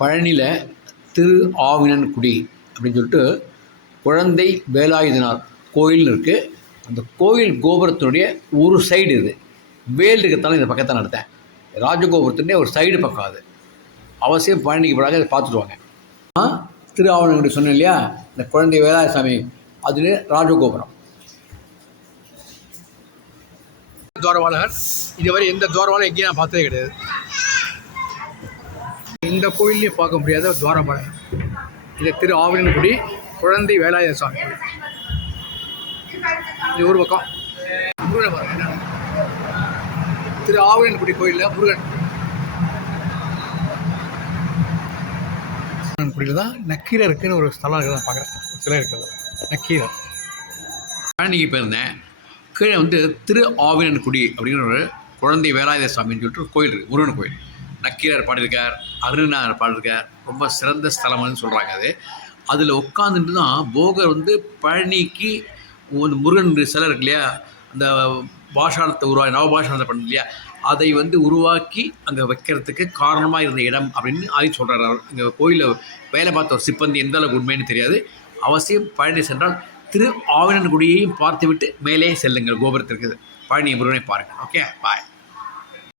பழனியில் திரு ஆவினன்குடி அப்படின்னு சொல்லிட்டு குழந்தை வேலாயுதனார் கோயில்னு இருக்குது. அந்த கோயில் கோபுரத்தினுடைய ஒரு சைடு இது, வேல் இருக்கிறதால இந்த பக்கத்தை நடத்தேன். ராஜகோபுரத்தினுடைய ஒரு சைடு பக்கம் அது. அவசியம் பழனிக்கு போடாங்க அதை பார்த்துட்டு வாங்க. திரு ஆவினன்குடி சொன்னேன் இல்லையா, இந்த குழந்தை வேலாயுதசாமி அது ராஜகோபுரம். துவாரபாலகர் இதுவரை எந்த துவாரபாலம் எங்கேயும் நான் பார்த்ததே கிடையாது. இந்த கோயிலையும் பார்க்க முடியாத துவாரபாலகர். இது திரு ஆவினன்குடி குழந்தை வேலாயுதசாமி. இது ஒரு பக்கம் முருகனை பாருங்க. திரு ஆவினன்குடி கோயிலில் முருகன் குடியில் தான் நக்கீரர் இருக்குன்னு ஒரு ஸ்தலம் இருக்குது. நான் பார்க்குறேன் சிலை இருக்கிறது நக்கீரர். பழனிக்கு போயிருந்தேன். கீழே வந்து திரு ஆவினன்குடி அப்படிங்கிற ஒரு குழந்தை வேலாயுதசாமின்னு சொல்லிட்டு ஒரு கோயில் இருக்குது, முருகன் கோயில். நக்கீரர் பாடியிருக்கார், அருணார் பாடியிருக்கார். ரொம்ப சிறந்த ஸ்தலம்னு சொல்கிறாங்க. அதில் உட்காந்துட்டு தான் போகர் வந்து பழனிக்கு ஒரு முருகன் சிலை இருக்கு இல்லையா, அந்த பாஷாணத்தை உருவாக்கி நவபாஷாணத்தை பண்ணு இல்லையா, அதை வந்து உருவாக்கி அங்கே வைக்கிறதுக்கு காரணமாக இருந்த இடம் அப்படின்னு ஆய்வு சொல்கிறார் அவர். இங்கே கோயிலில் வேலை பார்த்த ஒரு சிப்பந்தி எந்த அளவுக்கு உண்மைன்னு தெரியாது. அவசியம் பழனி சென்றால் திரு ஆவினன்குடியையும் பார்த்துவிட்டு மேலே செல்லுங்கள். கோபுரத்திற்கு பழனி முருகனை பாருங்கள். ஓகே, பாய்.